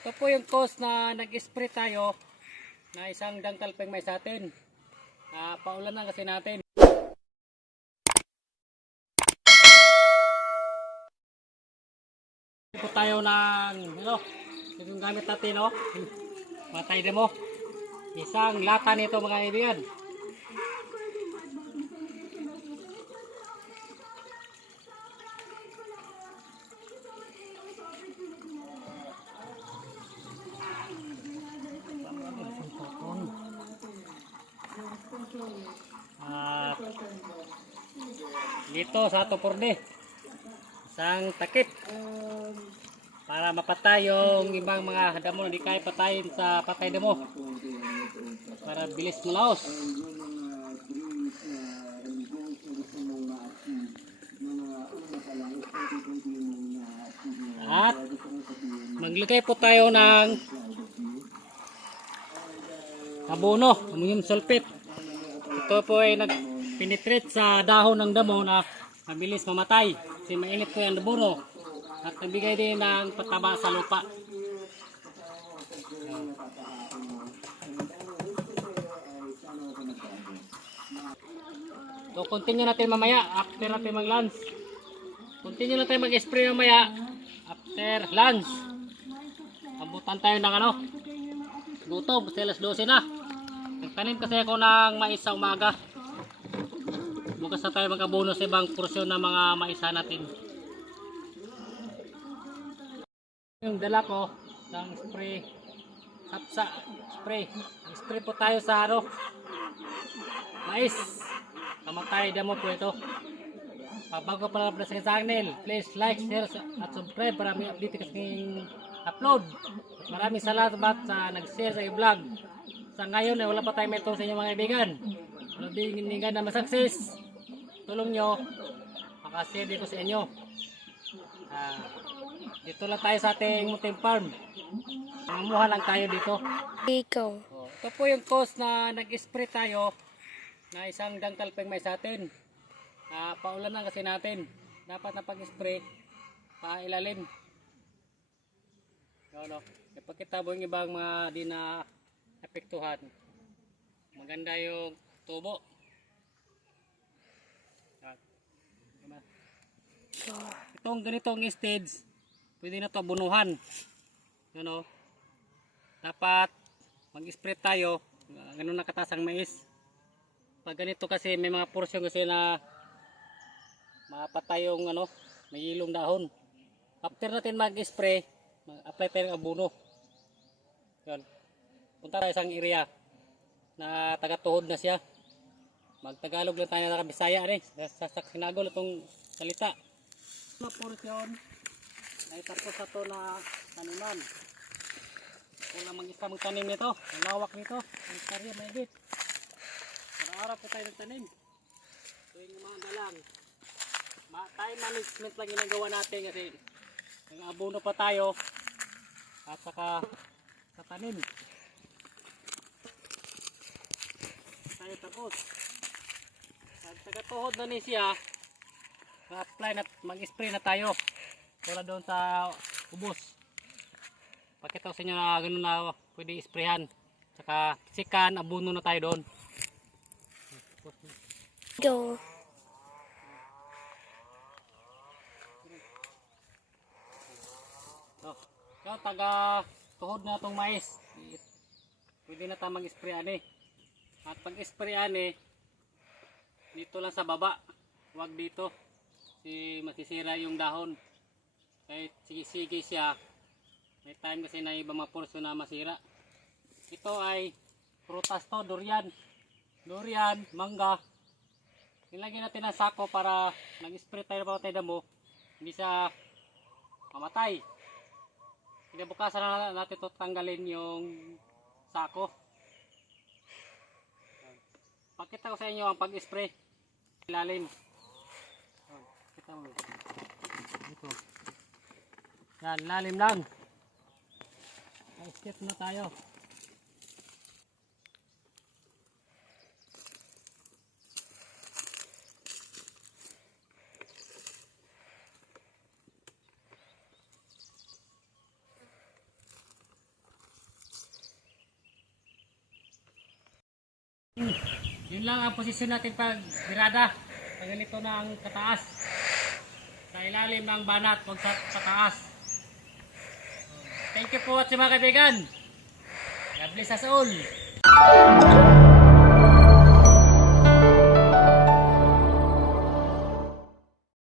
Ito po yung cause na nag-spray tayo na isang dangkal pengmay sa atin. Paulan na kasi natin. Ito po tayo ng itong gamit natin, matay din mo. Isang lata nito mga kaibigan. Dito sa Toporde isang takip para mapatay yung ibang mga damo na di kaya patayin sa patay damo para bilis malaos. At maglagay po tayo ng abono, ammonium sulfate. Ito po ay nagpenetrate sa dahon ng damo na mabilis mamatay kasi mainit po yung abono at nagbigay din ng pataba sa lupa. So continue natin mamaya after natin mag-lunch. Continue natin mag-spray mamaya after lunch. Abutan tayo ng gutom kasi alas 12 na. Nagtanim kasi ako ng mais sa umaga. Bukas na tayo mag-abono sa ibang porsyon ng mga maisa natin. Yung dala ko ng spray, sapsa spray. Spray po tayo sa mais. Kamatay damo po ito. Bago pa lang sa channel, please like, share at subscribe para may update kasing upload. Maraming salamat sa nag-share sa vlog. Sa ngayon wala pa tayo may tulong sa inyo mga kaibigan. Kung hinihingan na ma-success, tulong nyo, makashare dito sa inyo. Dito lang tayo sa ating munting farm. Mamuha lang tayo dito. Ito po yung cause na nag-spray tayo na isang dangkal pengmay sa atin. Paulan na kasi natin. Dapat na pag-spray pailalim. Ipakita mo yung ibang mga di na apektuhan. Maganda yung tubo. Itong ganitong stage, pwede na ito abunuhan. Dapat mag-spray tayo. Ganun nakataas ang mais. Pag ganito kasi may mga porsyon kasi na mapatay yung may ilong dahon. After natin mag-spray, apply tayo ng abono. Yun. Punta tayo sa isang area na taga-tuhod na siya. Mag-Tagalog lang tayo na Bisaya sa Sinagol itong salita. Mga porsyon ay tapos sa ito na taniman. Kung lang mag-isa magtanim nito, ang lawak nito, ang karya mahigit. Araw-araw po tayo nagtanim. So yung mga dalang, time management lang ginagawa natin kasi nag-abono pa tayo at saka sa tanim. Tayo tapos. Pag taga-tuhod na ni siya, ma-apply na, mag-spray na tayo. Wala doon sa ubos. Pakita ko sa inyo na gano'n na pwede isprayhan. Saka sikan, abono na tayo doon. Go. So, taga-tuhod na itong mais. Pwede na tayo mag-sprayan At pag-sprayan dito lang sa baba. Huwag dito. Kasi masisira yung dahon. Kahit sige-sige siya. May time kasi na ibang mga porsyon na masira. Ito ay prutas to, durian. Durian, mangga. Nilagyan natin ng sako para nag-spray tayo ng patay damo. Hindi siya mamatay. Kinabukasan na natin ito tanggalin yung sako. Pakita ko sa inyo ang pag-spray. Ilalim. Kita mo. Dito. Yan, lalim lang. Step na tayo. Yun lang ang posisyon natin pag birada. Pag ganito na ang kataas. Sa ilalim ng banat, huwag sa pataas. Thank you po at mga kaibigan. God bless us all.